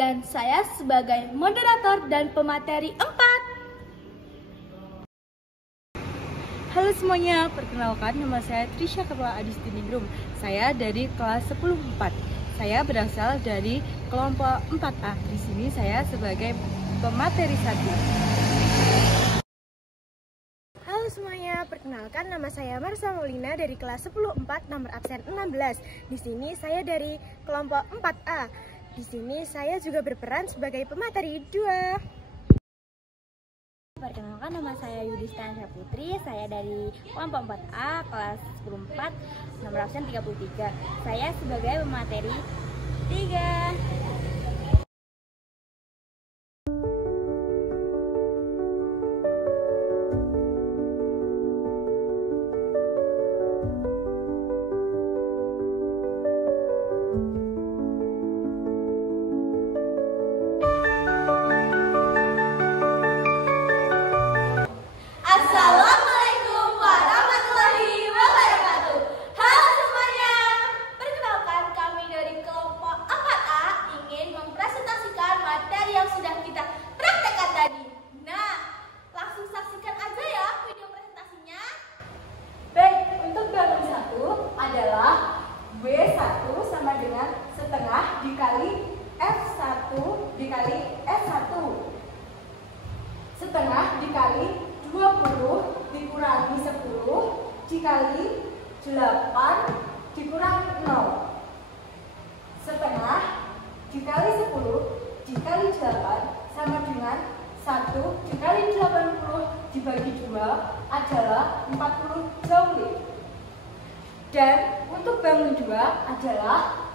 dan saya sebagai moderator dan pemateri 4. Halo semuanya, perkenalkan nama saya Trisha Kepala Adistiningrum. Saya dari kelas 10-4. Saya berasal dari kelompok 4A. Di sini saya sebagai pemateri 1. Halo semuanya, perkenalkan nama saya Marsa Maulina dari kelas 10-4 nomor absen 16. Di sini saya dari kelompok 4A. Di sini saya juga berperan sebagai pemateri 2. Perkenalkan nama saya Yudhistana Putri, saya dari kelompok 4A kelas 10-4 nomor absen 33. Saya sebagai pemateri 3. Adalah W1 sama dengan setengah dikali F1 dikali S1 setengah dikali 20 dikurangi 10 dikali 8 dikurangi 0 setengah dikali 10 dikali 8 sama dengan 1 dikali 80 dibagi 2 adalah 40 joule. Dan untuk bangun 2 adalah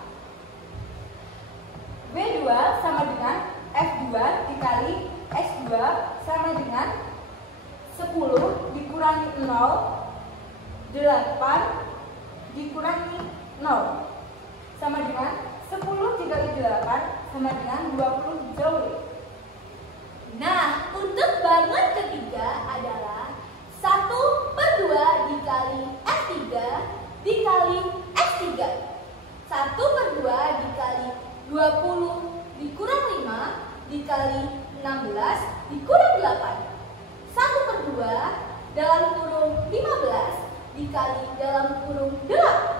W2 sama dengan F2 dikali S2 sama dengan 10 dikurangi 0, 8 dikurangi 0 sama dengan 10 dikali 8 sama dengan 20 joule. Nah, untuk bangun ketiga adalah 1/2 dikali S3 dikali S3. 1/2 dikali 20 dikurang 5 dikali 16 dikurang 8. 1/2 dalam kurung 15 dikali dalam kurung 8.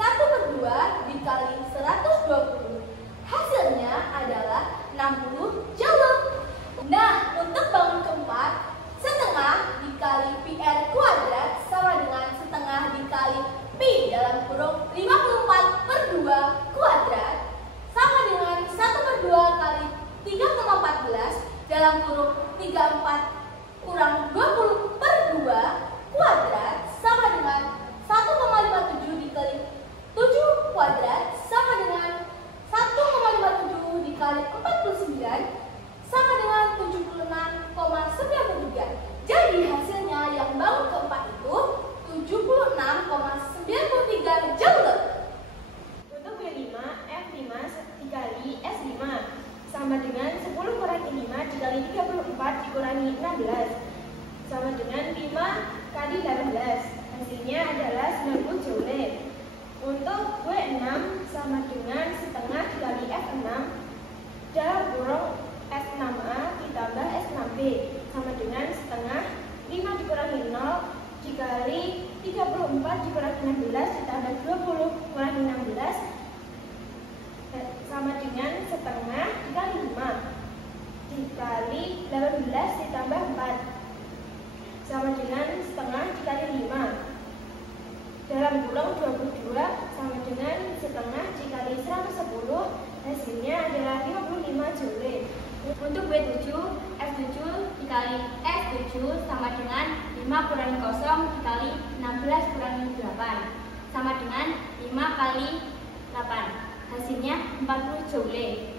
1/2 dikali 120. Hasilnya adalah 60 joule. Nah, untuk bangun keempat, setengah dikali PR kuadrat sama dengan setengah dikali Pi dalam kurung 54/2 kuadrat sama dengan 1/2 kali 3,14 dalam kurung 34 kurang 20/2 kuadrat sama dengan 1,57 dikali 7 kuadrat sama dengan 1,57 dikali 49 sama dengan 76,93. Jadi hasilnya yang bangun keempat itu 76,93 joule. Untuk W5, F5 dikali S5 sama dengan 10 kurangi 5 dikali 34 dikurangi 16 sama dengan 5 kali 18. Hasilnya adalah 90 joule. Untuk W6 sama dengan setengah dikali F6 dalam kurung F6A ditambah S6B sama dengan setengah 5 dikurangi 0 dikali 34 dikurangi 16 ditambah 20 kurangi 16 sama dengan setengah dikali 5 dikali 18 ditambah 4 sama dengan setengah dikali 5 dalam kurung 22 sama dengan setengah dikali 110. Hasilnya adalah 55 joule. Untuk W7, F7 dikali S7 sama dengan 5 kurangi 0 dikali 16 kurangi 8 sama dengan 5 kali 8. Hasilnya 40 joule.